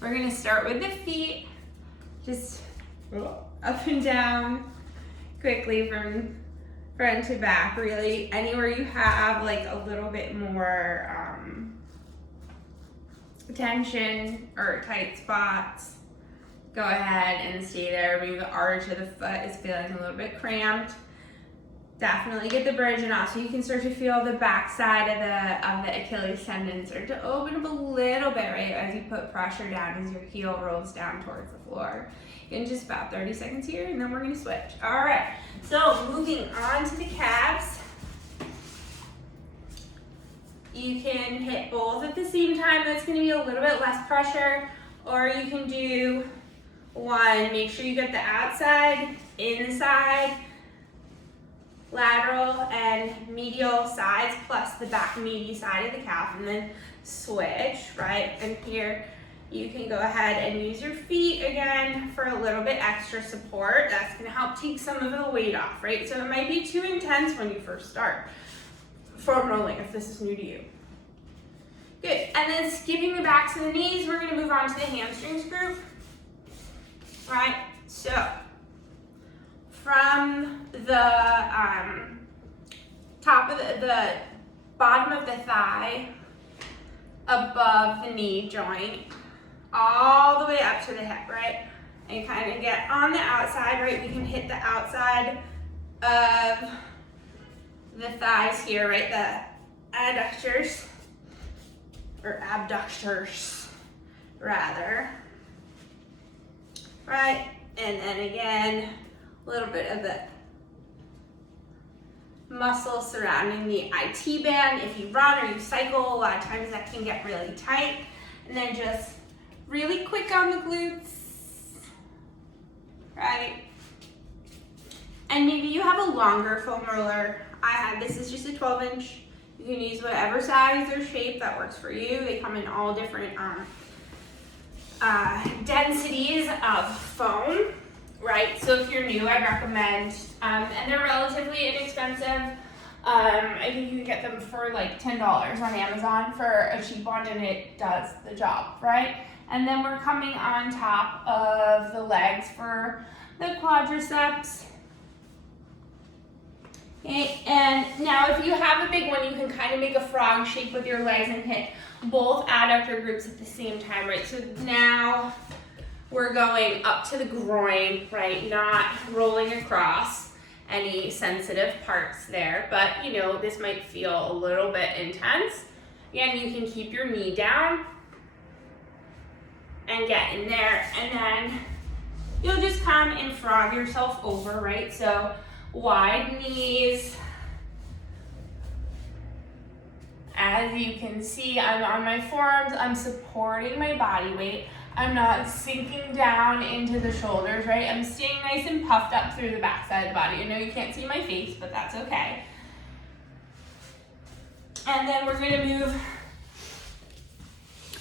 We're gonna start with the feet, just up and down quickly from front to back. Really, anywhere you have like a little bit more tension or tight spots, go ahead and stay there. Maybe the arch of the foot is feeling a little bit cramped. Definitely get the bridge, and also you can start to feel the back side of the Achilles tendon start to open up a little bit, right, as you put pressure down as your heel rolls down towards the floor. In just about 30 seconds here, and then we're gonna switch. All right, so moving on to the calves. You can hit both at the same time. That's gonna be a little bit less pressure, or you can do one. Make sure you get the outside, inside, lateral and medial sides plus the back meaty side of the calf, and then switch, right? And here you can go ahead and use your feet again for a little bit extra support. That's gonna help take some of the weight off, right? So it might be too intense when you first start foam rolling if this is new to you. Good, and then skipping the backs of the knees, we're gonna move on to the hamstrings group, right? So from the top of the bottom of the thigh, above the knee joint, all the way up to the hip, right? And kind of get on the outside, right? We can hit the outside of the thighs here, right? The adductors, or abductors, rather, right? And then again, a little bit of the muscle surrounding the IT band. If you run or you cycle, a lot of times that can get really tight. And then just really quick on the glutes, right? And maybe you have a longer foam roller. This is just a 12-inch. You can use whatever size or shape that works for you. They come in all different densities of foam, right? So if you're new, I'd recommend, and they're relatively inexpensive. I think you can get them for like $10 on Amazon for a cheap one, and it does the job, right? And then we're coming on top of the legs for the quadriceps. Okay, and now if you have a big one, you can kind of make a frog shape with your legs and hit both adductor groups at the same time, right? So now we're going up to the groin, right? Not rolling across any sensitive parts there, but you know, this might feel a little bit intense. Again, you can keep your knee down and get in there, and then you'll just come and frog yourself over, right? So wide knees. As you can see, I'm on my forearms, I'm supporting my body weight. I'm not sinking down into the shoulders, right? I'm staying nice and puffed up through the back side of the body. I know you can't see my face, but that's okay. And then we're gonna move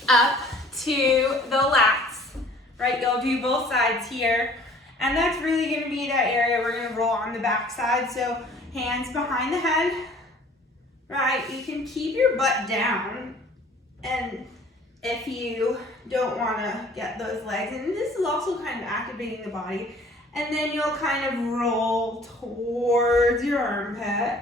up to the lats, right? You'll do both sides here. And that's really gonna be that area we're gonna roll on the back side. So hands behind the head, right? You can keep your butt down, and if you don't wanna get those legs, and this is also kind of activating the body, and then you'll kind of roll towards your armpit.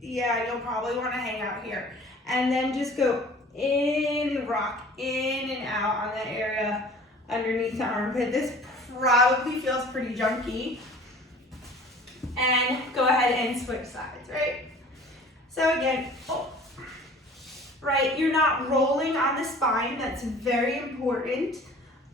Yeah, you'll probably wanna hang out here. And then just go in and rock in and out on that area underneath the armpit. This probably feels pretty junky. And go ahead and switch sides, right? So again, right, you're not rolling on the spine. That's very important.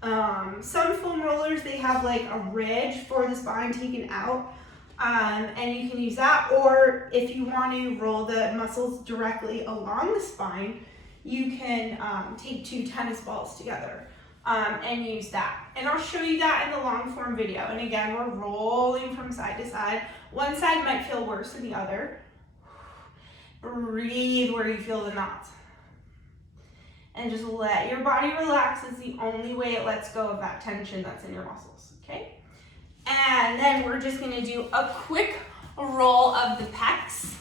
Some foam rollers, they have like a ridge for the spine taken out, and you can use that. Or if you want to roll the muscles directly along the spine, you can take two tennis balls together and use that. And I'll show you that in the long form video. And again, we're rolling from side to side. One side might feel worse than the other. Breathe where you feel the knots. And just let your body relax. Is the only way it lets go of that tension that's in your muscles, okay? And then we're just gonna do a quick roll of the pecs.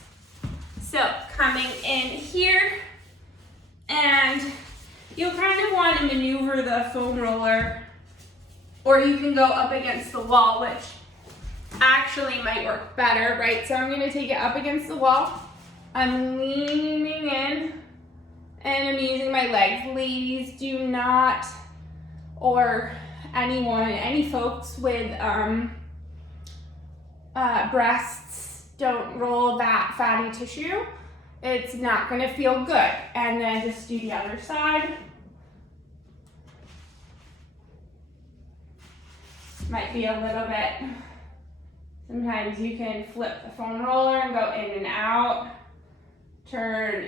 So coming in here and you'll kind of want to maneuver the foam roller, or you can go up against the wall, which actually might work better, right? So I'm gonna take it up against the wall. I'm leaning in and I'm using my legs. Ladies, do not, or anyone, any folks with breasts, don't roll that fatty tissue. It's not gonna feel good. And then just do the other side. Might be a little bit, sometimes you can flip the foam roller and go in and out, turn